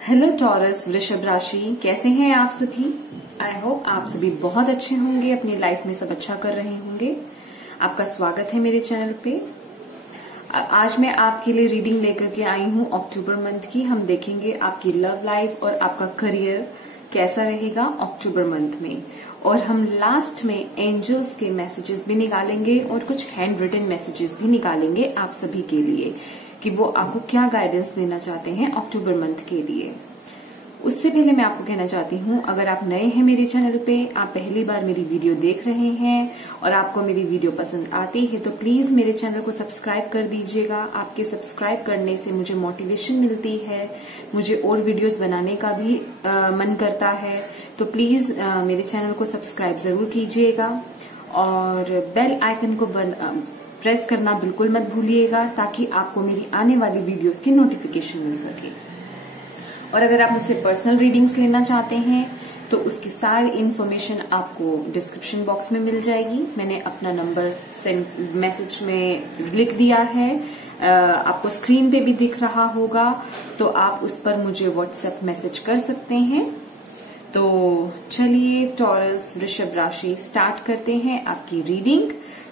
Hello taurus वृषभ राशि, कैसे हैं आप सभी। आई होप आप सभी बहुत अच्छे होंगे, अपनी लाइफ में सब अच्छा कर रहे होंगे। आपका स्वागत है मेरे चैनल पे। आज मैं आपके लिए रीडिंग लेकर के आई हूँ अक्टूबर मंथ की। हम देखेंगे आपकी लव लाइफ और आपका करियर कैसा रहेगा अक्टूबर मंथ में। और हम लास्ट में एंजल्स के मैसेजेस भी निकालेंगे और कुछ हैंड रिटन मैसेजेस भी निकालेंगे आप सभी के लिए कि वो आपको क्या गाइडेंस देना चाहते हैं अक्टूबर मंथ के लिए। उससे पहले मैं आपको कहना चाहती हूँ, अगर आप नए हैं मेरे चैनल पे, आप पहली बार मेरी वीडियो देख रहे हैं और आपको मेरी वीडियो पसंद आती है तो प्लीज मेरे चैनल को सब्सक्राइब कर दीजिएगा। आपके सब्सक्राइब करने से मुझे मोटिवेशन मिलती है, मुझे और वीडियोस बनाने का भी मन करता है। तो प्लीज मेरे चैनल को सब्सक्राइब जरूर कीजिएगा और बेल आइकन को प्रेस करना बिल्कुल मत भूलिएगा ताकि आपको मेरी आने वाली वीडियोस की नोटिफिकेशन मिल सके। और अगर आप मुझसे पर्सनल रीडिंग्स लेना चाहते हैं तो उसकी सारी इन्फॉर्मेशन आपको डिस्क्रिप्शन बॉक्स में मिल जाएगी। मैंने अपना नंबर मैसेज में लिख दिया है, आपको स्क्रीन पे भी दिख रहा होगा, तो आप उस पर मुझे व्हाट्सएप मैसेज कर सकते हैं। तो चलिए टॉरस वृषभ राशि स्टार्ट करते हैं आपकी रीडिंग।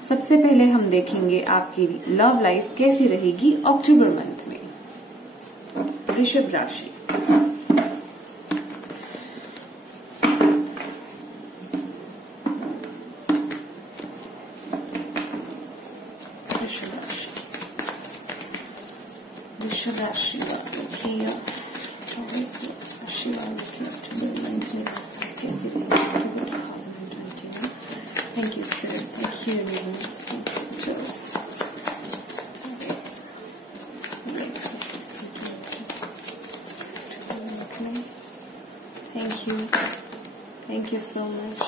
सबसे पहले हम देखेंगे आपकी लव लाइफ कैसी रहेगी अक्टूबर मंथ में। वृषभ राशि, वृषभ राशि वालों की अक्टूबर मंथ में कैसी रहेगी अक्टूबर 2021। Thank you spirit, thank you universe, thank you so much.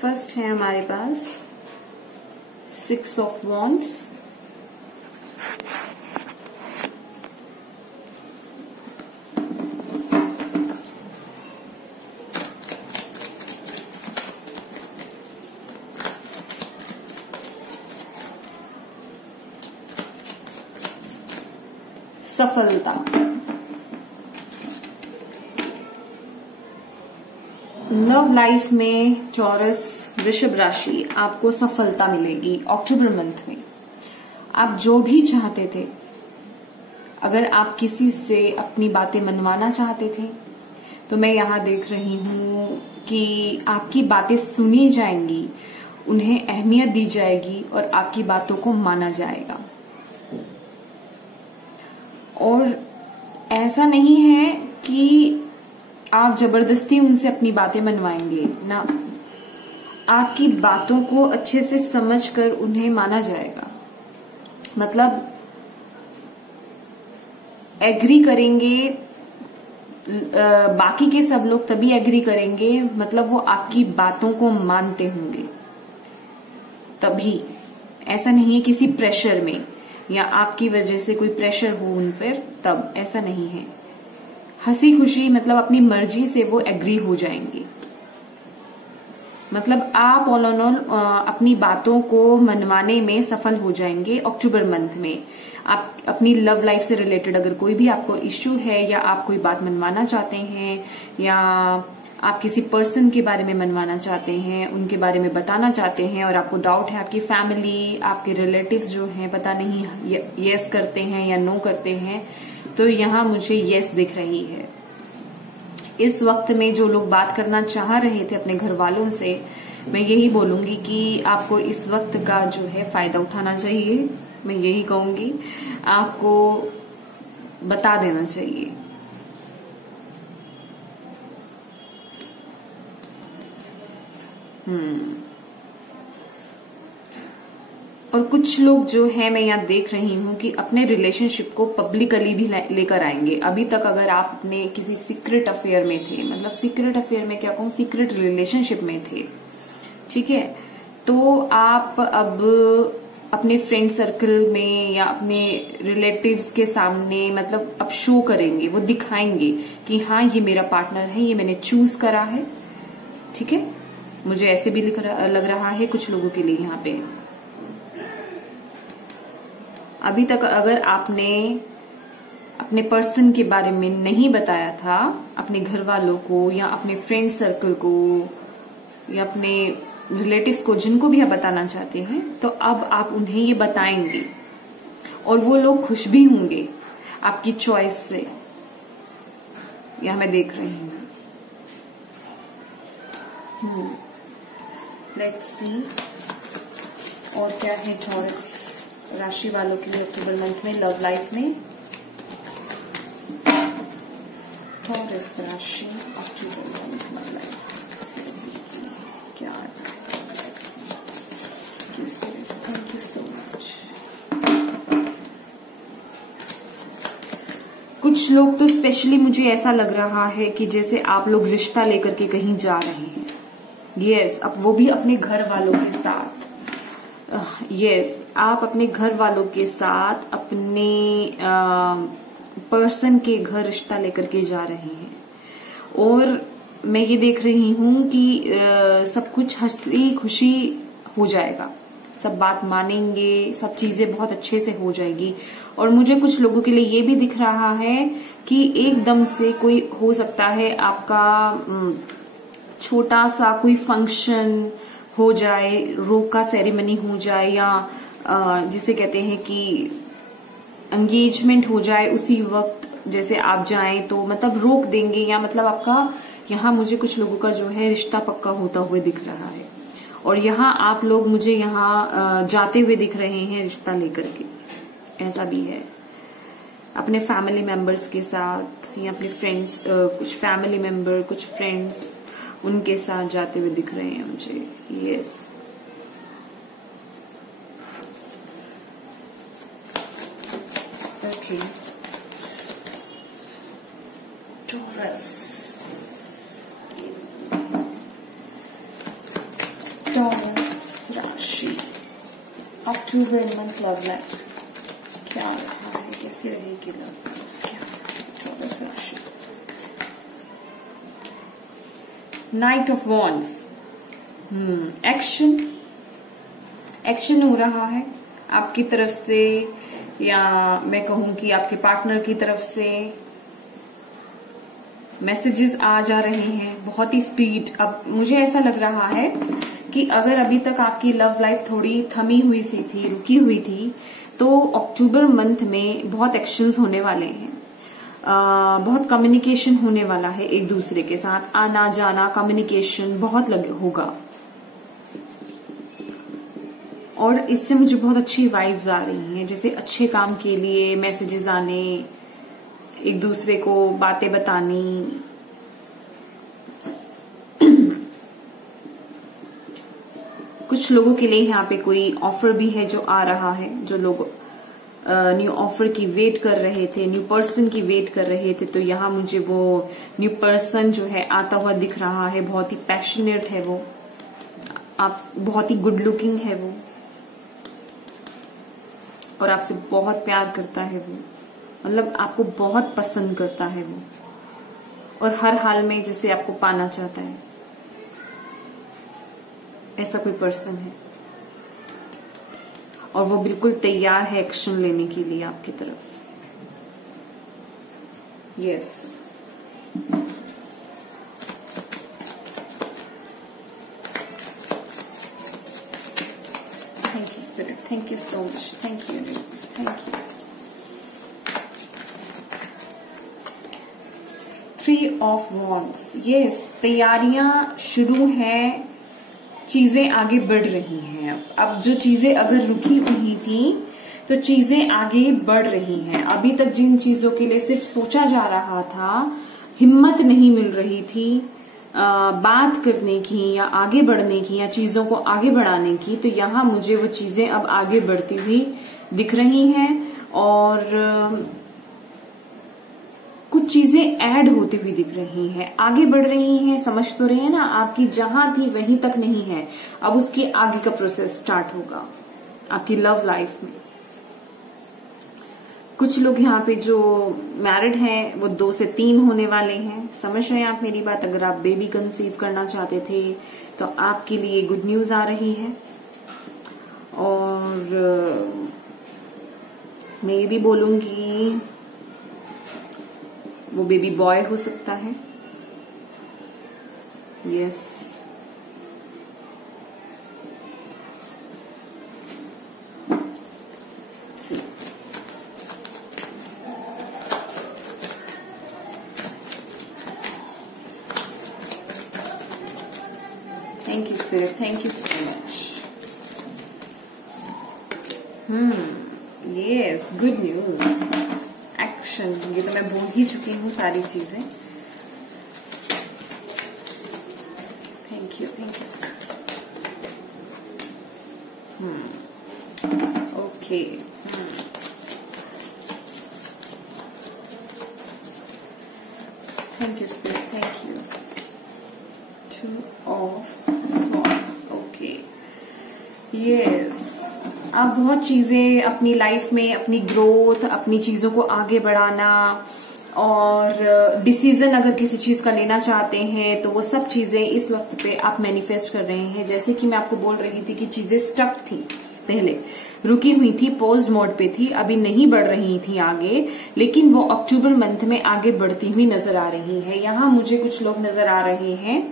First है हमारे पास 6 ऑफ वॉन्ड्स, सफलता। लव लाइफ में टॉरस वृषभ राशि आपको सफलता मिलेगी अक्टूबर मंथ में। आप जो भी चाहते थे, अगर आप किसी से अपनी बातें मनवाना चाहते थे तो मैं यहां देख रही हूं कि आपकी बातें सुनी जाएंगी, उन्हें अहमियत दी जाएगी और आपकी बातों को माना जाएगा। और ऐसा नहीं है कि आप जबरदस्ती उनसे अपनी बातें मनवाएंगे ना, आपकी बातों को अच्छे से समझकर उन्हें माना जाएगा। मतलब एग्री करेंगे, बाकी के सब लोग तभी एग्री करेंगे, मतलब वो आपकी बातों को मानते होंगे तभी। ऐसा नहीं है किसी प्रेशर में या आपकी वजह से कोई प्रेशर हो उन पर, तब ऐसा नहीं है। हंसी खुशी, मतलब अपनी मर्जी से वो एग्री हो जाएंगे। मतलब आप ऑल ऑन ऑल अपनी बातों को मनवाने में सफल हो जाएंगे अक्टूबर मंथ में। आप अपनी लव लाइफ से रिलेटेड अगर कोई भी आपको इश्यू है या आप कोई बात मनवाना चाहते हैं या आप किसी पर्सन के बारे में मनवाना चाहते हैं, उनके बारे में बताना चाहते हैं और आपको डाउट है, आपकी फैमिली, आपके रिलेटिव्स जो हैं पता नहीं यस करते हैं या नो करते हैं, तो यहाँ मुझे यस दिख रही है। इस वक्त में जो लोग बात करना चाह रहे थे अपने घर वालों से, मैं यही बोलूंगी कि आपको इस वक्त का जो है फायदा उठाना चाहिए। मैं यही कहूंगी, आपको बता देना चाहिए। और कुछ लोग जो है, मैं यहाँ देख रही हूँ कि अपने रिलेशनशिप को पब्लिकली भी लेकर आएंगे। अभी तक अगर आप अपने किसी सीक्रेट अफेयर में थे, मतलब सीक्रेट अफेयर में क्या कहूँ, सीक्रेट रिलेशनशिप में थे, ठीक है, तो आप अब अपने फ्रेंड सर्कल में या अपने रिलेटिव्स के सामने मतलब अब शो करेंगे, वो दिखाएंगे कि हाँ ये मेरा पार्टनर है, ये मैंने चूज करा है, ठीक है। मुझे ऐसे भी लग रहा है कुछ लोगों के लिए यहाँ पे। अभी तक अगर आपने अपने पर्सन के बारे में नहीं बताया था अपने घर वालों को या अपने फ्रेंड सर्कल को या अपने रिलेटिव्स को, जिनको भी आप बताना चाहते हैं, तो अब आप उन्हें ये बताएंगे और वो लोग खुश भी होंगे आपकी चॉइस से। यह मैं देख रही हूं। लेट्स सी और क्या है टॉरस राशि वालों के लिए अक्टूबर मंथ में लव लाइफ में। टॉरस राशि अक्टूबर मंथ लव लाइफ क्या है? Thank you so much. कुछ लोग तो स्पेशली मुझे ऐसा लग रहा है कि जैसे आप लोग रिश्ता लेकर के कहीं जा रहे हैं। यस, अब वो भी अपने घर वालों के साथ। यस, आप अपने घर वालों के साथ अपने पर्सन के घर रिश्ता लेकर के जा रहे हैं और मैं ये देख रही हूं कि सब कुछ हंसी खुशी हो जाएगा, सब बात मानेंगे, सब चीजें बहुत अच्छे से हो जाएगी। और मुझे कुछ लोगों के लिए ये भी दिख रहा है कि एकदम से कोई हो सकता है आपका छोटा सा कोई फंक्शन हो जाए, रोक का सेरेमनी हो जाए या जिसे कहते हैं कि एंगेजमेंट हो जाए उसी वक्त जैसे आप जाएं, तो मतलब रोक देंगे या मतलब आपका यहाँ मुझे कुछ लोगों का जो है रिश्ता पक्का होता हुआ दिख रहा है। और यहाँ आप लोग मुझे यहाँ जाते हुए दिख रहे हैं रिश्ता लेकर के, ऐसा भी है अपने फैमिली मेंबर्स के साथ या अपने फ्रेंड्स, कुछ फैमिली मेंबर कुछ फ्रेंड्स उनके साथ जाते हुए दिख रहे हैं मुझे। Yes, okay. टॉरस राशि अक्टूबर मंथ लव लाइफ क्या रहा है, कैसी रहेगी लव, क्या टॉरस राशि। नाइट ऑफ वॉन्ड्स, एक्शन हो रहा है आपकी तरफ से या मैं कहूं कि आपके पार्टनर की तरफ से मैसेजेस आ जा रहे हैं बहुत ही स्पीड। अब मुझे ऐसा लग रहा है कि अगर अभी तक आपकी लव लाइफ थोड़ी थमी हुई सी थी, रुकी हुई थी, तो अक्टूबर मंथ में बहुत एक्शंस होने वाले हैं, बहुत कम्युनिकेशन होने वाला है एक दूसरे के साथ, आना जाना कम्युनिकेशन बहुत होगा। और इससे मुझे बहुत अच्छी वाइब्स आ रही हैं, जैसे अच्छे काम के लिए मैसेजेस आने, एक दूसरे को बातें बतानी। कुछ लोगों के लिए यहाँ पे कोई ऑफर भी है जो आ रहा है, जो लोग न्यू ऑफर की वेट कर रहे थे, न्यू पर्सन की वेट कर रहे थे, तो यहाँ मुझे वो न्यू पर्सन जो है आता हुआ दिख रहा है। बहुत ही पैशनेट है वो, आप बहुत ही गुड लुकिंग है वो और आपसे बहुत प्यार करता है वो, मतलब आपको बहुत पसंद करता है वो और हर हाल में जैसे आपको पाना चाहता है, ऐसा कोई पर्सन है। और वो बिल्कुल तैयार है एक्शन लेने के लिए आपकी तरफ। Yes, thank you spirit, thank you so much, thank you, thank you. 3 of wands, yes, तैयारियां शुरू हैं, चीजें आगे बढ़ रही हैं। अब जो चीजें अगर रुकी हुई थी तो चीजें आगे बढ़ रही हैं। अभी तक जिन चीजों के लिए सिर्फ सोचा जा रहा था, हिम्मत नहीं मिल रही थी बात करने की या आगे बढ़ने की या चीजों को आगे बढ़ाने की, तो यहाँ मुझे वो चीजें अब आगे बढ़ती हुई दिख रही हैं और कुछ चीजें ऐड होती हुई दिख रही हैं, आगे बढ़ रही हैं। समझ तो रहे हैं ना, आपकी जहां थी वहीं तक नहीं है, अब उसके आगे का प्रोसेस स्टार्ट होगा आपकी लव लाइफ में। कुछ लोग यहाँ पे जो मैरिड हैं वो 2 से 3 होने वाले हैं। समझ रहे हैं आप मेरी बात? अगर आप बेबी कंसीव करना चाहते थे तो आपके लिए गुड न्यूज आ रही है। और मैं ये भी बोलूंगी वो बेबी बॉय हो सकता है। Yes, thank you spirit, thank you so much. Yes, good news, action. ये तो मैं बोल ही चुकी हूँ सारी चीजें। Thank you, thank you sir. Okay, thank you spirit, thank you. 2 of swords, okay. Yes, आप बहुत चीजें अपनी लाइफ में, अपनी ग्रोथ, अपनी चीजों को आगे बढ़ाना और डिसीजन अगर किसी चीज का लेना चाहते हैं तो वो सब चीजें इस वक्त पे आप मैनिफेस्ट कर रहे हैं। जैसे कि मैं आपको बोल रही थी कि चीजें स्टक थी, पहले रुकी हुई थी, पॉज मोड पे थी, अभी नहीं बढ़ रही थी आगे, लेकिन वो अक्टूबर मंथ में आगे बढ़ती हुई नजर आ रही है। यहाँ मुझे कुछ लोग नजर आ रहे हैं,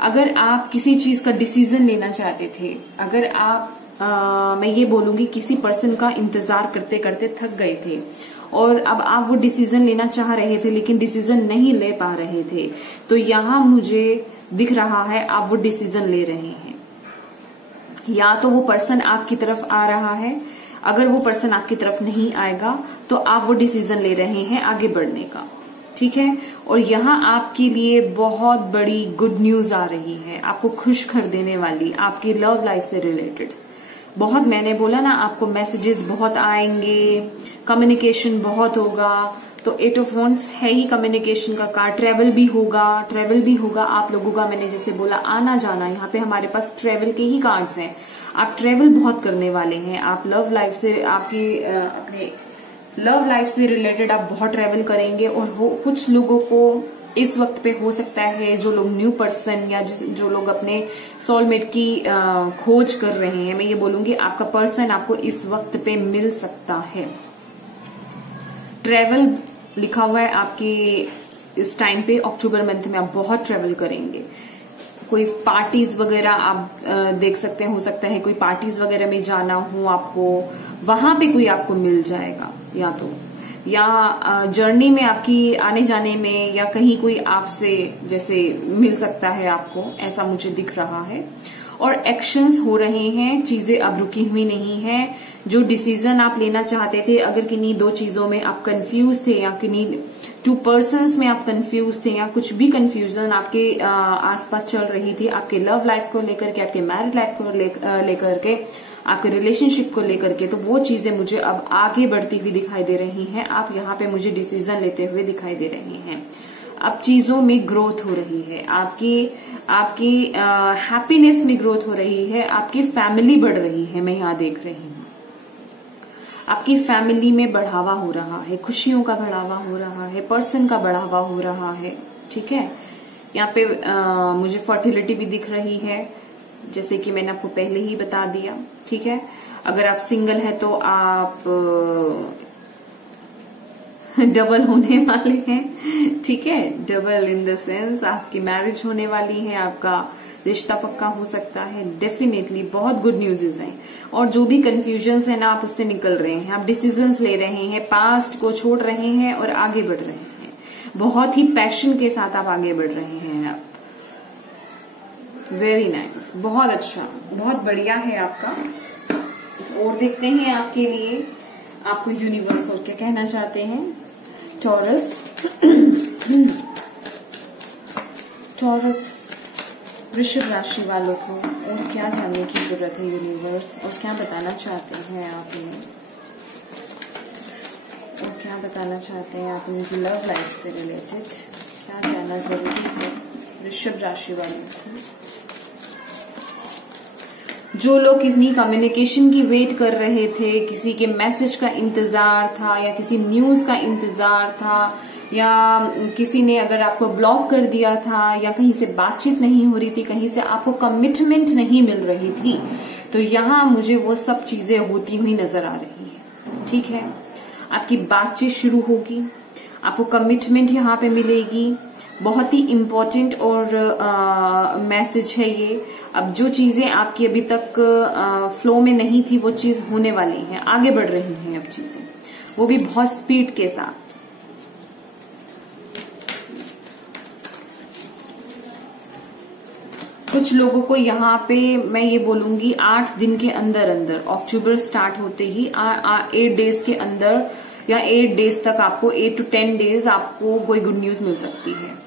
अगर आप किसी चीज का डिसीजन लेना चाहते थे, अगर आप मैं ये बोलूंगी किसी पर्सन का इंतजार करते करते थक गए थे और अब आप वो डिसीजन लेना चाह रहे थे लेकिन डिसीजन नहीं ले पा रहे थे, तो यहाँ मुझे दिख रहा है आप वो डिसीजन ले रहे हैं। या तो वो पर्सन आपकी तरफ आ रहा है, अगर वो पर्सन आपकी तरफ नहीं आएगा तो आप वो डिसीजन ले रहे हैं आगे बढ़ने का, ठीक है। और यहाँ आपके लिए बहुत बड़ी गुड न्यूज आ रही है, आपको खुश कर देने वाली, आपकी लव लाइफ से रिलेटेड। बहुत, मैंने बोला ना आपको मैसेजेस बहुत आएंगे, कम्युनिकेशन बहुत होगा। तो 8 ऑफ वॉन्ड्स है ही कम्युनिकेशन का कार्ड। ट्रेवल भी होगा आप लोगों का। मैंने जैसे बोला आना जाना, यहाँ पे हमारे पास ट्रेवल के ही कार्ड्स हैं। आप ट्रेवल बहुत करने वाले हैं। आप लव लाइफ से, आपकी अपने लव लाइफ से रिलेटेड आप बहुत ट्रेवल करेंगे। और कुछ लोगों को इस वक्त पे हो सकता है, जो लोग न्यू पर्सन या जो लोग अपने सोलमेट की खोज कर रहे हैं, मैं ये बोलूंगी आपका पर्सन आपको इस वक्त पे मिल सकता है। ट्रेवल लिखा हुआ है आपके इस टाइम पे, अक्टूबर मंथ में आप बहुत ट्रेवल करेंगे। कोई पार्टीज वगैरह आप देख सकते हैं, हो सकता है कोई पार्टीज वगैरह में जाना हो आपको, वहां पे कोई आपको मिल जाएगा। या जर्नी में आपकी आने जाने में या कहीं कोई आपसे जैसे मिल सकता है आपको, ऐसा मुझे दिख रहा है। और एक्शंस हो रहे हैं, चीजें अब रुकी हुई नहीं है। जो डिसीजन आप लेना चाहते थे, अगर किन्हीं 2 चीजों में आप कंफ्यूज थे या किन्हीं 2 पर्सन्स में आप कंफ्यूज थे या कुछ भी कंफ्यूजन आपके आसपास चल रही थी, आपके लव लाइफ को लेकर के, आपके मैरिड लाइफ को लेकर के, आपके रिलेशनशिप को लेकर के, तो वो चीजें मुझे अब आगे बढ़ती हुई दिखाई दे रही हैं। आप यहाँ पे मुझे डिसीजन लेते हुए दिखाई दे रहे हैं। अब चीजों में ग्रोथ हो रही है, आपकी हैप्पीनेस में ग्रोथ हो रही है, आपकी फैमिली बढ़ रही है। मैं यहाँ देख रही हूँ आपकी फैमिली में बढ़ावा हो रहा है, खुशियों का बढ़ावा हो रहा है, पर्सन का बढ़ावा हो रहा है, ठीक है। यहाँ पे मुझे फर्टिलिटी भी दिख रही है, जैसे कि मैंने आपको पहले ही बता दिया, ठीक है। अगर आप सिंगल है तो आप डबल होने वाले हैं, ठीक है। डबल इन द सेंस आपकी मैरिज होने वाली है, आपका रिश्ता पक्का हो सकता है। डेफिनेटली बहुत गुड न्यूज़ हैं। और जो भी कंफ्यूजन्स है ना, आप उससे निकल रहे हैं, आप डिसीजंस ले रहे हैं, पास्ट को छोड़ रहे हैं और आगे बढ़ रहे हैं। बहुत ही पैशन के साथ आप आगे बढ़ रहे हैं। आप वेरी नाइस, बहुत अच्छा, बहुत बढ़िया है आपका। और देखते हैं आपके लिए आपको यूनिवर्स और क्या कहना चाहते हैं। टॉरस वृषभ राशि वालों को और क्या जानने की जरूरत है यूनिवर्स, और क्या बताना चाहते हैं आप इन्हें, और क्या बताना चाहते हैं आप उनकी लव लाइफ से रिलेटेड, क्या जानना जरूरी है वृषभ राशि वालों को। जो लोग किसी कम्युनिकेशन की वेट कर रहे थे, किसी के मैसेज का इंतजार था या किसी न्यूज का इंतजार था, या किसी ने अगर आपको ब्लॉक कर दिया था, या कहीं से बातचीत नहीं हो रही थी, कहीं से आपको कमिटमेंट नहीं मिल रही थी, तो यहाँ मुझे वो सब चीजें होती हुई नजर आ रही है, ठीक है। आपकी बातचीत शुरू होगी, आपको कमिटमेंट यहाँ पे मिलेगी। बहुत ही इम्पोर्टेंट और मैसेज है ये। अब जो चीजें आपकी अभी तक फ्लो में नहीं थी वो चीज होने वाली है, आगे बढ़ रही हैं अब चीजें, वो भी बहुत स्पीड के साथ। कुछ लोगों को यहाँ पे मैं ये बोलूंगी 8 दिन के अंदर अंदर, अक्टूबर स्टार्ट होते ही 8 डेज के अंदर या 8 डेज तक आपको 8 to 10 डेज आपको कोई गुड न्यूज मिल सकती है।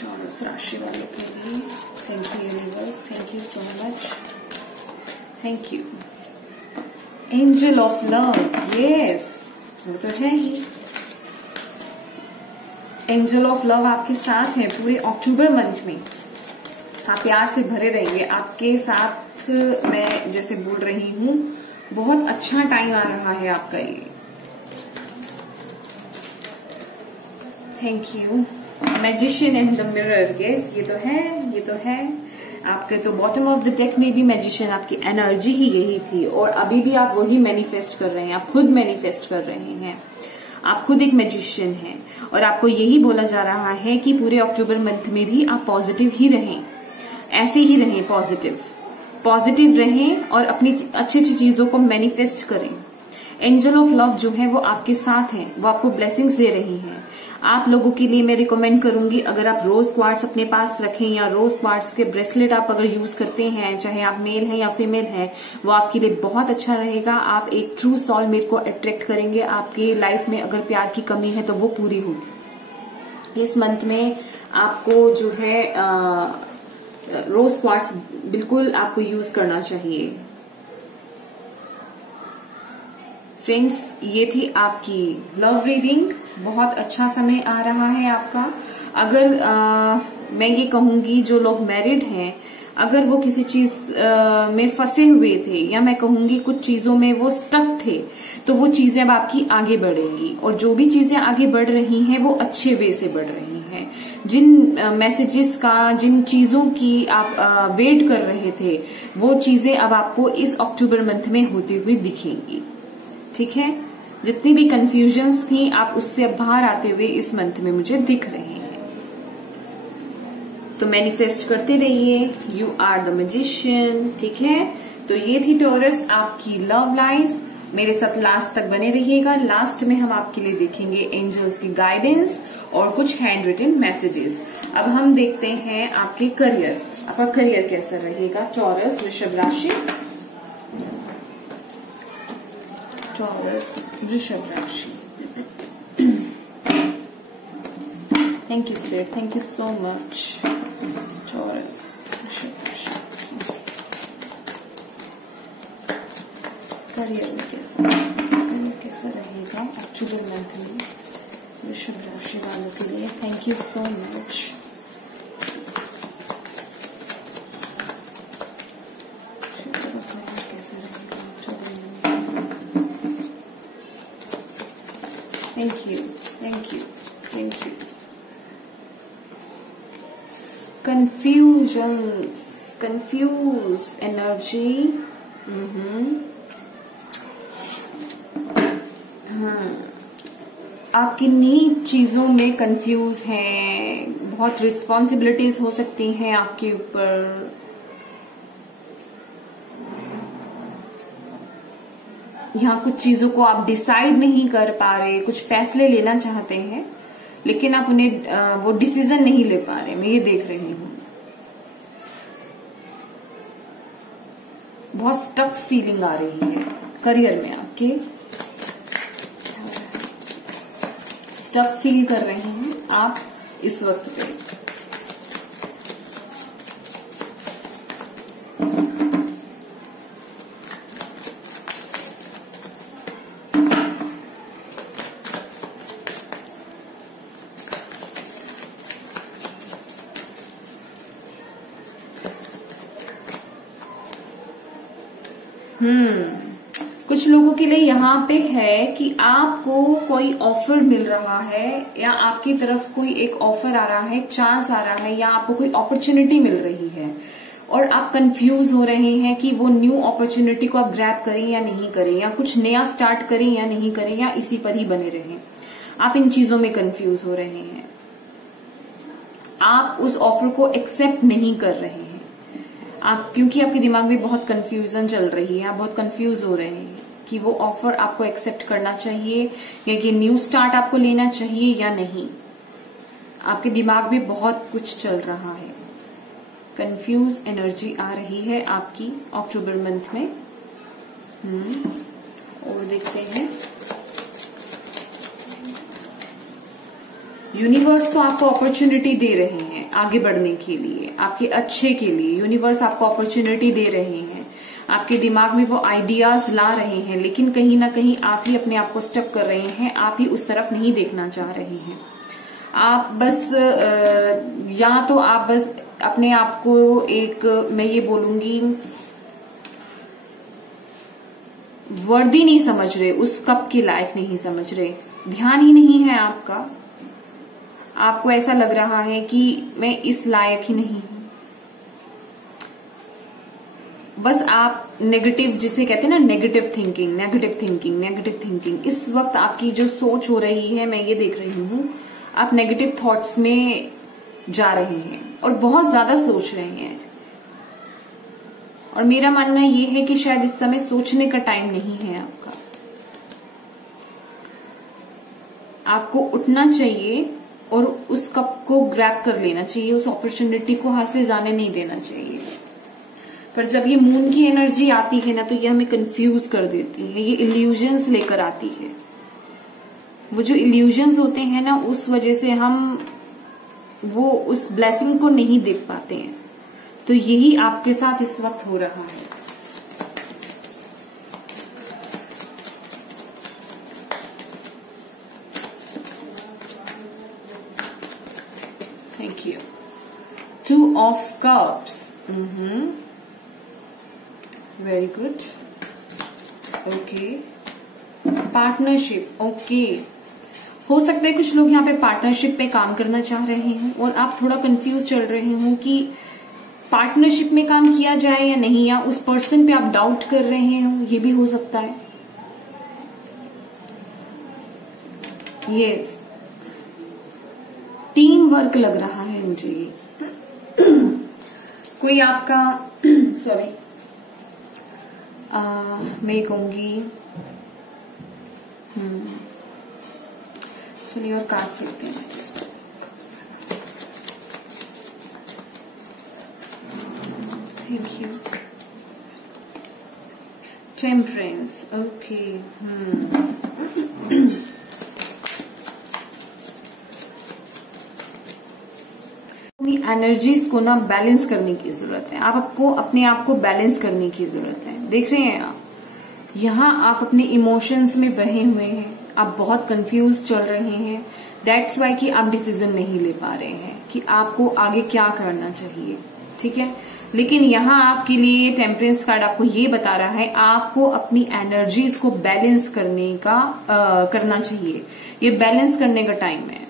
टॉरस राशि वाले के लिए thank you universe, thank you so much, thank you. Angel of love, yes वो तो है ही। एंजल ऑफ लव आपके साथ है पूरे अक्टूबर मंथ में। आप प्यार से भरे रहिए, आपके साथ मैं जैसे बोल रही हूँ, बहुत अच्छा टाइम आ रहा है आपका ये। Thank you. Magician and the mirror, yes ये तो है, ये तो है। आपके तो बॉटम ऑफ द डेक में भी मैजिशियन, आपकी एनर्जी ही यही थी और अभी भी आप वही मैनिफेस्ट कर रहे हैं, आप खुद मैनिफेस्ट कर रहे हैं, आप खुद एक मैजिशियन हैं और आपको यही बोला जा रहा है कि पूरे अक्टूबर मंथ में भी आप पॉजिटिव ही रहें, ऐसे ही रहें, पॉजिटिव रहें और अपनी अच्छी अच्छी चीजों को मैनिफेस्ट करें। एंजल ऑफ लव जो है वो आपके साथ हैं, वो आपको ब्लेसिंग्स दे रही हैं। आप लोगों के लिए मैं रिकमेंड करूंगी, अगर आप रोज क्वार्ट्स अपने पास रखें या रोज क्वार्ट्स के ब्रेसलेट आप अगर यूज करते हैं, चाहे आप मेल हैं या फीमेल हैं, वो आपके लिए बहुत अच्छा रहेगा। आप एक ट्रू सोलमेट को अट्रैक्ट करेंगे। आपकी लाइफ में अगर प्यार की कमी है तो वो पूरी होगी। इस मंथ में आपको जो है रोज क्वार्ट्स बिल्कुल आपको यूज करना चाहिए। फ्रेंड्स, ये थी आपकी लव रीडिंग। बहुत अच्छा समय आ रहा है आपका। अगर मैं ये कहूंगी जो लोग मैरिड हैं, अगर वो किसी चीज में फंसे हुए थे या मैं कहूंगी कुछ चीजों में वो स्टक थे, तो वो चीजें अब आपकी आगे बढ़ेंगी और जो भी चीजें आगे बढ़ रही हैं वो अच्छे वे से बढ़ रही हैं। जिन मैसेजेस का, जिन चीजों की आप वेट कर रहे थे, वो चीजें अब आपको इस अक्टूबर मंथ में होती हुई दिखेंगी। ठीक है, जितनी भी कंफ्यूजन्स थी आप उससे अब बाहर आते हुए इस मंथ में मुझे दिख रहे हैं। तो मैनिफेस्ट करते रहिए, यू आर द मैजिशियन। ठीक है, तो ये थी टॉरस आपकी लव लाइफ। मेरे साथ लास्ट तक बने रहिएगा। लास्ट में हम आपके लिए देखेंगे एंजल्स की गाइडेंस और कुछ हैंड रिटन मैसेजेस। अब हम देखते हैं आपके करियर, आपका करियर कैसा रहेगा। टॉरस वृषभ राशि, टॉरस वृषभ राशि। Thank you spirit, thank you so much. Taurus वृषभ राशि, करियर में कैसा रहेगा अक्टूबर मंथ में वृषभ राशि वालों के लिए। Thank you so much. Thank you, thank you, thank you. Confusions, confused energy. आप किन्हीं चीजों में कंफ्यूज हैं, बहुत रिस्पॉन्सिबिलिटीज हो सकती हैं आपके ऊपर। यहाँ कुछ चीजों को आप डिसाइड नहीं कर पा रहे, कुछ फैसले लेना चाहते हैं लेकिन आप उन्हें वो डिसीजन नहीं ले पा रहे। मैं ये देख रही हूँ, बहुत स्टक फीलिंग आ रही है करियर में आपके, स्टक फील कर रहे हैं आप इस वक्त पे। कुछ लोगों के लिए यहाँ पे है कि आपको कोई ऑफर मिल रहा है या आपकी तरफ कोई एक ऑफर आ रहा है, चांस आ रहा है या आपको कोई अपॉर्चुनिटी मिल रही है और आप कंफ्यूज हो रहे हैं कि वो न्यू अपॉर्चुनिटी को आप ग्रैब करें या नहीं करें, या कुछ नया स्टार्ट करें या नहीं करें, या इसी पर ही बने रहें। आप इन चीजों में कंफ्यूज हो रहे हैं, आप उस ऑफर को एक्सेप्ट नहीं कर रहे हैं आप, क्योंकि आपके दिमाग में बहुत कंफ्यूजन चल रही है, आप बहुत कंफ्यूज हो रहे हैं कि वो ऑफर आपको एक्सेप्ट करना चाहिए या ये न्यू स्टार्ट आपको लेना चाहिए या नहीं। आपके दिमाग में बहुत कुछ चल रहा है, कंफ्यूज एनर्जी आ रही है आपकी अक्टूबर मंथ में। और देखते हैं, यूनिवर्स तो आपको अपॉर्चुनिटी दे रहे हैं आगे बढ़ने के लिए, आपके अच्छे के लिए यूनिवर्स आपको अपॉर्चुनिटी दे रहे हैं, आपके दिमाग में वो आइडियाज ला रहे हैं, लेकिन कहीं ना कहीं आप ही अपने आप को स्टक कर रहे हैं, आप ही उस तरफ नहीं देखना चाह रहे हैं। आप बस या तो आप बस अपने आप को एक, मैं ये बोलूंगी, वर्दी नहीं समझ रहे, उस कप के लायक नहीं समझ रहे, ध्यान ही नहीं है आपका। आपको ऐसा लग रहा है कि मैं इस लायक ही नहीं हूं। बस आप नेगेटिव, जिसे कहते हैं ना negative thinking, negative thinking, negative thinking, इस वक्त आपकी जो सोच हो रही है, मैं ये देख रही हूं, आप नेगेटिव थॉट्स में जा रहे हैं और बहुत ज्यादा सोच रहे हैं। और मेरा मानना ये है कि शायद इस समय सोचने का टाइम नहीं है आपका। आपको उठना चाहिए और उस कप को ग्रैब कर लेना चाहिए, उस अपॉर्चुनिटी को हाथ से जाने नहीं देना चाहिए। पर जब ये मून की एनर्जी आती है ना, तो ये हमें कंफ्यूज कर देती है, ये इल्यूजन्स लेकर आती है। वो जो इल्यूजन्स होते हैं ना, उस वजह से हम वो उस ब्लेसिंग को नहीं देख पाते हैं। तो यही आपके साथ इस वक्त हो रहा है। Thank you. 2 of Cups. Very good. Okay. Partnership, okay. हो सकता है कुछ लोग यहाँ पे पार्टनरशिप पे काम करना चाह रहे हैं और आप थोड़ा कंफ्यूज चल रहे हो कि पार्टनरशिप में काम किया जाए या नहीं, या उस पर्सन पे आप डाउट कर रहे हो, ये भी हो सकता है। यस, टीम वर्क लग रहा है मुझे ये। कोई आपका सॉरी, मैं कहूंगी, चलिए और काट सकते हैं इसको। Thank you. Temperance, okay. Energies को ना बैलेंस करने की जरूरत है। आपको अपने आप को बैलेंस करने की जरूरत है। देख रहे हैं आप, यहाँ आप अपने इमोशंस में बहे हुए हैं, आप बहुत कंफ्यूज चल रहे हैं। दैट्स वाई कि आप डिसीजन नहीं ले पा रहे हैं कि आपको आगे क्या करना चाहिए, ठीक है। लेकिन यहाँ आपके लिए टेम्परेंस कार्ड आपको ये बता रहा है, आपको अपनी एनर्जीज को बैलेंस करने का करना चाहिए। ये बैलेंस करने का टाइम है।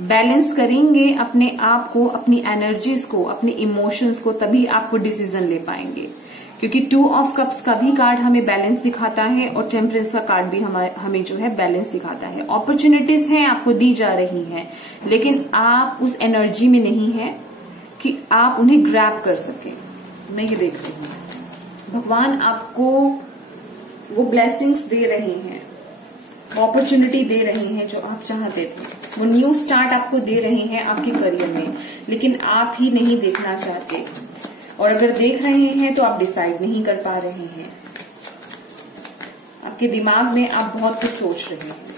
बैलेंस करेंगे अपने आप को, अपनी एनर्जीज को, अपने इमोशंस को, तभी आपको डिसीजन ले पाएंगे। क्योंकि 2 ऑफ कप्स का भी कार्ड हमें बैलेंस दिखाता है और टेम्परेंस का कार्ड भी हमें जो है बैलेंस दिखाता है। अपॉर्चुनिटीज हैं, आपको दी जा रही हैं, लेकिन आप उस एनर्जी में नहीं है कि आप उन्हें ग्रैब कर सके। मैं ये देख रही हूँ, भगवान आपको वो ब्लेसिंग्स दे रहे हैं, अपॉर्चुनिटी दे रहे हैं जो आप चाहते थे, वो न्यू स्टार्ट आपको दे रहे हैं आपके करियर में, लेकिन आप ही नहीं देखना चाहते। और अगर देख रहे हैं तो आप डिसाइड नहीं कर पा रहे हैं। आपके दिमाग में आप बहुत कुछ सोच रहे हैं।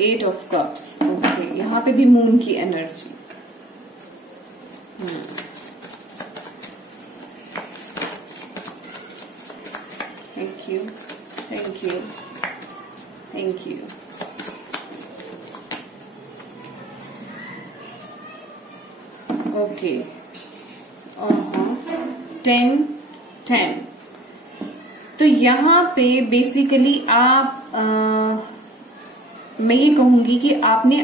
Eight of cups, okay. यहाँ पे भी मून की energy. Thank you, thank you, thank you. Okay, 10 तो यहाँ पे बेसिकली आप मैं ये कहूंगी कि आपने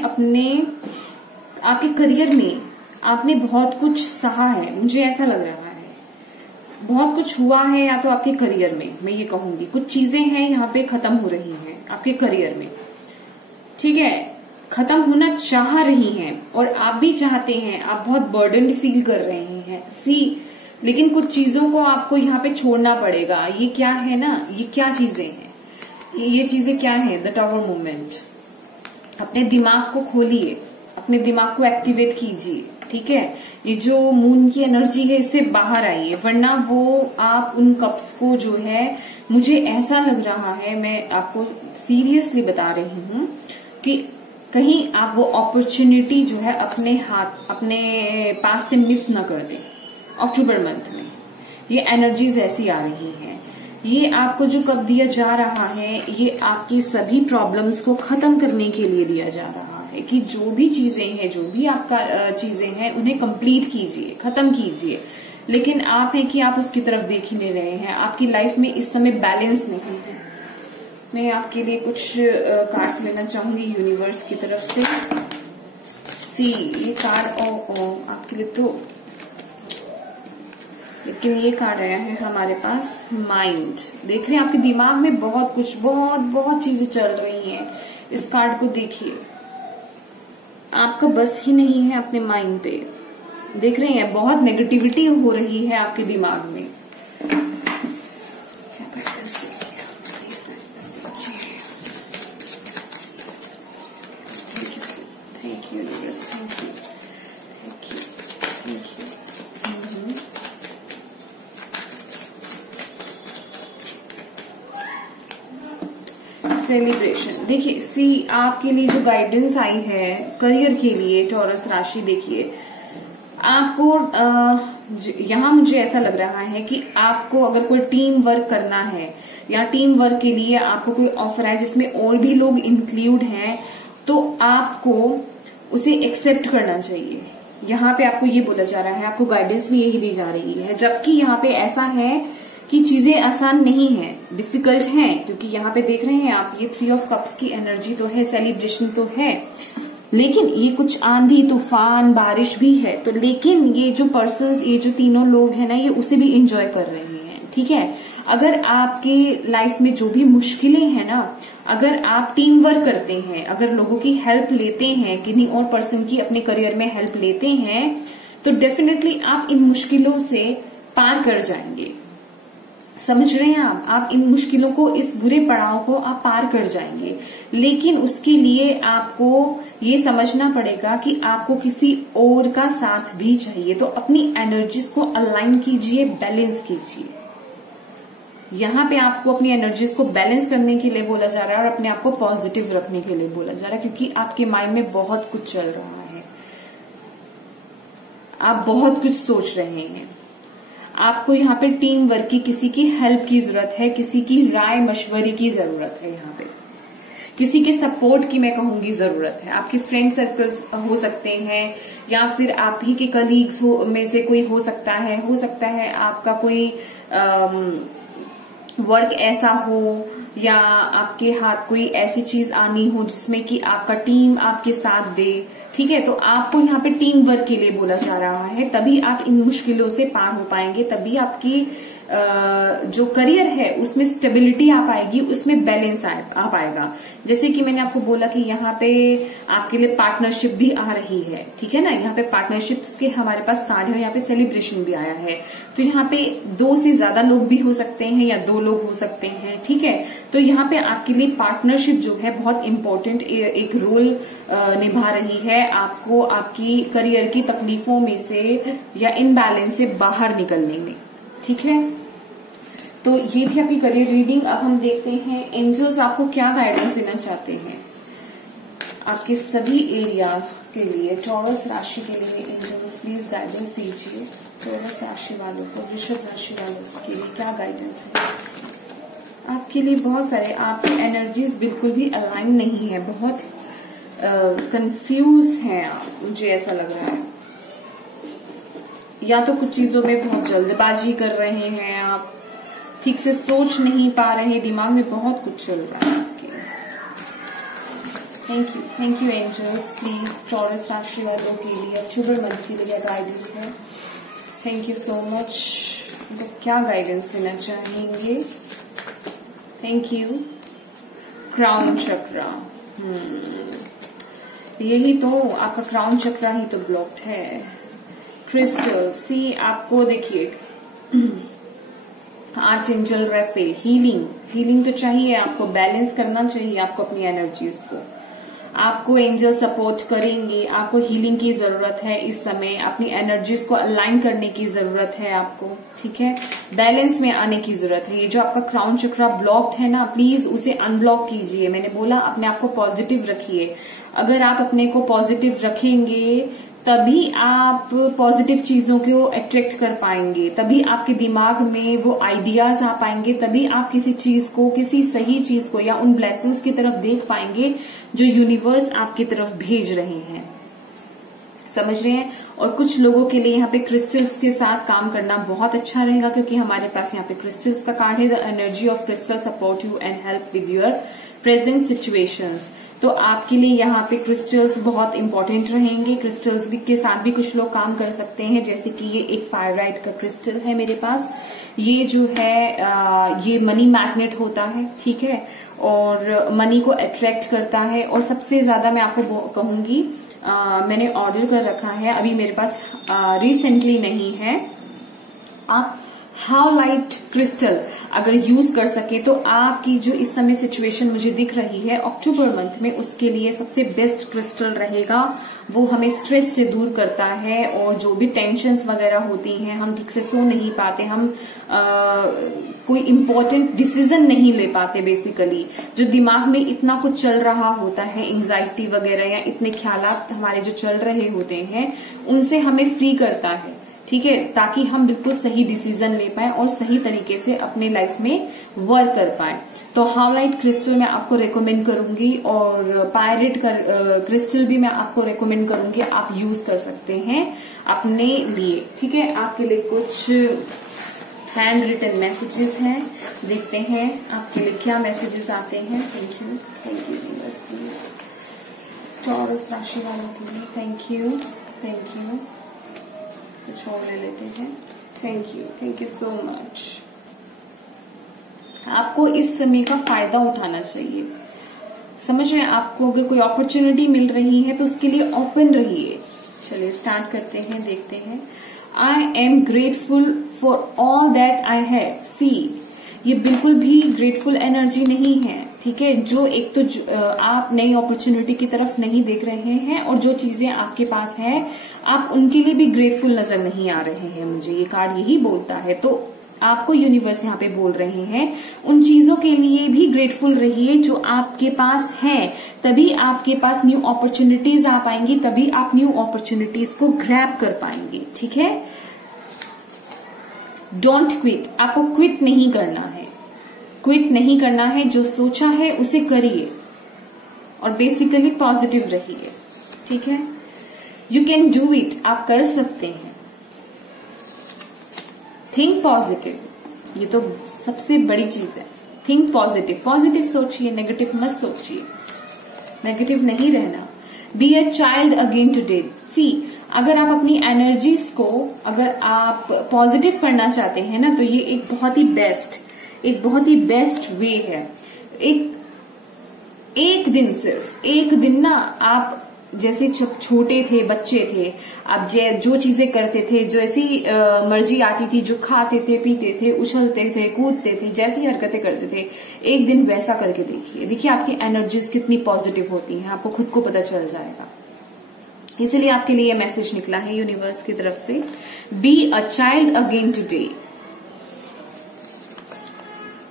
आपके करियर में आपने बहुत कुछ सहा है, मुझे ऐसा लग रहा है बहुत कुछ हुआ है, या तो आपके करियर में मैं ये कहूंगी कुछ चीजें हैं यहाँ पे खत्म हो रही हैं आपके करियर में, ठीक है, खत्म होना चाह रही हैं और आप भी चाहते हैं, आप बहुत बर्डन फील कर रहे हैं लेकिन कुछ चीजों को आपको यहाँ पे छोड़ना पड़ेगा। ये क्या है ना, ये क्या चीजें हैं, ये चीजें क्या है? The tower movement. अपने दिमाग को खोलिए, अपने दिमाग को एक्टिवेट कीजिए, ठीक है। ये जो मून की एनर्जी है इससे बाहर आइए, वरना वो आप उन कप्स को जो है, मुझे ऐसा लग रहा है, मैं आपको सीरियसली बता रही हूं कि कहीं आप वो अपॉर्चुनिटी जो है अपने पास से मिस न कर दें। अक्टूबर मंथ में ये एनर्जीज ऐसी आ रही हैं। ये आपको जो कब दिया जा रहा है, ये आपकी सभी प्रॉब्लम्स को खत्म करने के लिए दिया जा रहा है कि जो भी चीजें हैं, जो भी आपका चीजें हैं, उन्हें कंप्लीट कीजिए, खत्म कीजिए। लेकिन आप है कि आप उसकी तरफ देख ही नहीं रहे हैं। आपकी लाइफ में इस समय बैलेंस नहीं है। मैं आपके लिए कुछ कार्ड्स लेना चाहूंगी यूनिवर्स की तरफ से। ये कार्ड आपके लिए तो, लेकिन ये कार्ड आया है हमारे पास माइंड। देख रहे हैं आपके दिमाग में बहुत कुछ, बहुत चीजें चल रही हैं। इस कार्ड को देखिए, आपका बस ही नहीं है अपने माइंड पे। देख रहे हैं बहुत नेगेटिविटी हो रही है आपके दिमाग में। Thank you, thank you. Celebration. देखिए आपके लिए जो गाइडेंस आई है करियर के लिए, टॉरस राशि, देखिए आपको यहाँ मुझे ऐसा लग रहा है कि आपको अगर कोई टीम वर्क करना है या टीम वर्क के लिए आपको कोई ऑफर है जिसमें और भी लोग इंक्लूड हैं, तो आपको उसे एक्सेप्ट करना चाहिए। यहाँ पे आपको ये बोला जा रहा है, आपको गाइडेंस भी यही दी जा रही है। जबकि यहाँ पे ऐसा है कि चीजें आसान नहीं है, डिफिकल्ट हैं, क्योंकि यहाँ पे देख रहे हैं आप, ये 3 ऑफ कप्स की एनर्जी तो है, सेलिब्रेशन तो है, लेकिन ये कुछ आंधी तूफान बारिश भी है। तो लेकिन ये जो पर्सन्स, ये जो तीनों लोग हैं ना, ये उसे भी एंजॉय कर रहे हैं, ठीक है। अगर आपकी लाइफ में जो भी मुश्किलें हैं ना, अगर आप टीम वर्क करते हैं, अगर लोगों की हेल्प लेते हैं, किन्हीं और पर्सन की अपने करियर में हेल्प लेते हैं, तो डेफिनेटली आप इन मुश्किलों से पार कर जाएंगे। समझ रहे हैं आप इन मुश्किलों को, इस बुरे पड़ाव को आप पार कर जाएंगे। लेकिन उसके लिए आपको ये समझना पड़ेगा कि आपको किसी और का साथ भी चाहिए। तो अपनी एनर्जीज को अलाइन कीजिए, बैलेंस कीजिए। यहाँ पे आपको अपनी एनर्जीज को बैलेंस करने के लिए बोला जा रहा है और अपने आप को पॉजिटिव रखने के लिए बोला जा रहा है, क्योंकि आपके माइंड में बहुत कुछ चल रहा है, आप बहुत कुछ सोच रहे हैं। आपको यहाँ पे टीम वर्क की, किसी की हेल्प की जरूरत है, किसी की राय मशवरे की जरूरत है, यहाँ पे किसी के सपोर्ट की मैं कहूंगी जरूरत है। आपके फ्रेंड सर्कल्स हो सकते हैं, या फिर आप ही के कलीग्स में से कोई हो सकता है आपका कोई वर्क ऐसा हो, या आपके हाथ कोई ऐसी चीज आनी हो जिसमें कि आपका टीम आपके साथ दे, ठीक है। तो आपको यहाँ पे टीम वर्क के लिए बोला जा रहा है, तभी आप इन मुश्किलों से पार हो पाएंगे, तभी आपकी जो करियर है उसमें स्टेबिलिटी आ पाएगी, उसमें बैलेंस आ पाएगा। जैसे कि मैंने आपको बोला कि यहाँ पे आपके लिए पार्टनरशिप भी आ रही है, ठीक है ना। यहाँ पे पार्टनरशिप्स के हमारे पास कार्ड है, यहाँ पे सेलिब्रेशन भी आया है। तो यहाँ पे 2 से ज्यादा लोग भी हो सकते हैं या 2 लोग हो सकते हैं, ठीक है। तो यहाँ पे आपके लिए पार्टनरशिप जो है बहुत इंपॉर्टेंट एक रोल निभा रही है, आपको आपकी करियर की तकलीफों में से या इनबैलेंस से बाहर निकलने में, ठीक है। तो ये थी आपकी करियर रीडिंग। अब हम देखते हैं एंजल्स आपको क्या गाइडेंस देना चाहते हैं आपके सभी एरिया के लिए। टॉरस राशि के लिए एंजल्स प्लीज गाइडेंस दीजिए। टॉरस राशि वालों को, वृषभ राशि वालों के लिए क्या गाइडेंस है आपके लिए? बहुत सारे, आपकी एनर्जीज बिल्कुल भी अलाइन नहीं है, बहुत कंफ्यूज हैं आप, मुझे ऐसा लग रहा है। या तो कुछ चीजों में बहुत जल्दबाजी कर रहे हैं आप, ठीक से सोच नहीं पा रहे, दिमाग में बहुत कुछ चल रहा है आपके। Thank you angels. Please Taurus राशि वालों के लिए अक्टूबर मंथ के लिए गाइडेंस है। Thank you so much. तो क्या गाइडेंस देना चाहेंगे? Thank you. क्राउन चक्रा, यही तो आपका क्राउन चक्रा ही तो ब्लॉक्ड है। क्रिस्टल सी, आपको देखिए आर्चएंजल राफेल, हीलिंग तो चाहिए आपको, बैलेंस करना चाहिए आपको अपनी एनर्जीज को। आपको एंजल सपोर्ट करेंगे, आपको हीलिंग की जरूरत है इस समय, अपनी एनर्जीज को अलाइन करने की जरूरत है आपको, ठीक है, बैलेंस में आने की जरूरत है। ये जो आपका क्राउन चक्रा ब्लॉक्ड है ना, प्लीज उसे अनब्लॉक कीजिए। मैंने बोला अपने आप को पॉजिटिव रखिए। अगर आप अपने को पॉजिटिव रखेंगे तभी आप पॉजिटिव चीजों को अट्रैक्ट कर पाएंगे, तभी आपके दिमाग में वो आइडियाज आ पाएंगे, तभी आप किसी चीज को, किसी सही चीज को या उन ब्लेसिंग्स की तरफ देख पाएंगे जो यूनिवर्स आपकी तरफ भेज रहे हैं। समझ रहे हैं? और कुछ लोगों के लिए यहाँ पे क्रिस्टल्स के साथ काम करना बहुत अच्छा रहेगा, क्योंकि हमारे पास यहाँ पे क्रिस्टल्स का कार्ड है। The energy of crystal support you and help with your present situations. तो आपके लिए यहाँ पे क्रिस्टल्स बहुत इंपॉर्टेंट रहेंगे। क्रिस्टल्स भी के साथ भी कुछ लोग काम कर सकते हैं, जैसे कि ये एक पायराइट का क्रिस्टल है मेरे पास। ये जो है ये मनी मैग्नेट होता है, ठीक है, और मनी को अट्रैक्ट करता है। और सबसे ज्यादा मैं आपको कहूंगी, मैंने ऑर्डर कर रखा है, अभी मेरे पास रिसेंटली नहीं है। आप हाउलाइट क्रिस्टल अगर यूज कर सके तो आपकी जो इस समय सिचुएशन मुझे दिख रही है अक्टूबर मंथ में, उसके लिए सबसे बेस्ट क्रिस्टल रहेगा। वो हमें स्ट्रेस से दूर करता है, और जो भी टेंशन्स वगैरह होती हैं, हम ठीक से सो नहीं पाते, हम कोई इम्पोर्टेंट डिसीजन नहीं ले पाते, बेसिकली जो दिमाग में इतना कुछ चल रहा होता है, एंजाइटी वगैरह या इतने ख्यालात हमारे जो चल रहे होते हैं, उनसे हमें फ्री करता है, ठीक है, ताकि हम बिल्कुल सही डिसीजन ले पाए और सही तरीके से अपने लाइफ में वर्क कर पाए। तो हाउलाइट क्रिस्टल मैं आपको रेकमेंड करूंगी, और पायरेट क्रिस्टल भी मैं आपको रेकमेंड करूंगी, आप यूज कर सकते हैं अपने लिए, ठीक है। आपके लिए कुछ हैंड रिटन मैसेजेस हैं, देखते हैं आपके लिए क्या मैसेजेस आते हैं। Thank you universe, please Taurus राशि वालों के लिए थैंक यू। कुछ और ले लेते हैं। Thank you so much. आपको इस समय का फायदा उठाना चाहिए, समझ रहे हैं? आपको अगर कोई अपॉर्चुनिटी मिल रही है तो उसके लिए ओपन रहिए। चलिए स्टार्ट करते हैं, देखते हैं। I am grateful for all that I have. See, ये बिल्कुल भी ग्रेटफुल एनर्जी नहीं है, ठीक है। जो एक तो आप नई अपॉर्चुनिटी की तरफ नहीं देख रहे हैं, और जो चीजें आपके पास है आप उनके लिए भी ग्रेटफुल नजर नहीं आ रहे हैं, मुझे ये कार्ड यही बोलता है। तो आपको यूनिवर्स यहाँ पे बोल रहे हैं उन चीजों के लिए भी ग्रेटफुल रहिए जो आपके पास है, तभी आपके पास न्यू अपॉर्चुनिटीज आ पाएंगी, तभी आप न्यू अपॉर्चुनिटीज को ग्रैब कर पाएंगे, ठीक है। डोंट क्विट, आपको क्विट नहीं करना है, जो सोचा है उसे करिए, और बेसिकली पॉजिटिव रहिए, ठीक है। यू कैन डू इट, आप कर सकते हैं। थिंक पॉजिटिव, ये तो सबसे बड़ी चीज है। थिंक पॉजिटिव सोचिए, नेगेटिव मत सोचिए, नेगेटिव नहीं रहना। Be a child again today. See, अगर आप अपनी एनर्जीज को अगर आप पॉजिटिव करना चाहते हैं ना, तो ये एक बहुत ही बेस्ट वे है। एक दिन, सिर्फ एक दिन ना, आप जैसे जब छोटे थे, बच्चे थे, आप जो चीजें करते थे, जैसी मर्जी आती थी, जो खाते थे, पीते थे, उछलते थे, कूदते थे, जैसी हरकतें करते थे, एक दिन वैसा करके देखिए आपकी एनर्जीज कितनी पॉजिटिव होती हैं, आपको खुद को पता चल जाएगा। इसीलिए आपके लिए मैसेज निकला है यूनिवर्स की तरफ से, B a child again today,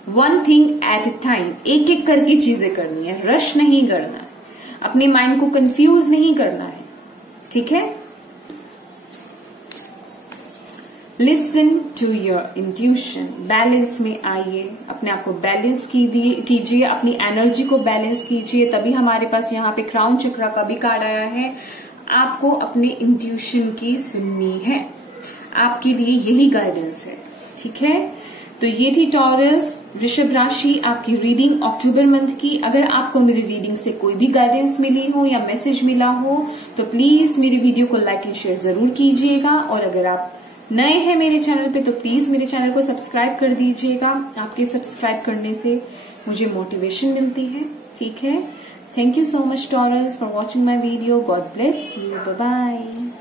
one thing at A time. एक एक करके चीजें करनी है, रश नहीं करना है, अपने माइंड को कंफ्यूज नहीं करना है, ठीक है। Listen to your intuition, balance में आइए, अपने आप को बैलेंस कीजिए, अपनी एनर्जी को बैलेंस कीजिए, तभी हमारे पास यहाँ पे क्राउन चक्रा का भी कार्ड आया है। आपको अपने इंट्यूशन की सुननी है, आपके लिए यही गाइडेंस है, ठीक है। तो ये थी टॉरस वृषभ राशि आपकी रीडिंग अक्टूबर मंथ की। अगर आपको मेरी रीडिंग से कोई भी गाइडेंस मिली हो या मैसेज मिला हो तो प्लीज मेरी वीडियो को लाइक एंड शेयर जरूर कीजिएगा। और अगर आप नए हैं मेरे चैनल पे तो प्लीज मेरे चैनल को सब्सक्राइब कर दीजिएगा। आपके सब्सक्राइब करने से मुझे मोटिवेशन मिलती है। ठीक है, thank you so much Taurus for watching my video. God bless you, bye bye.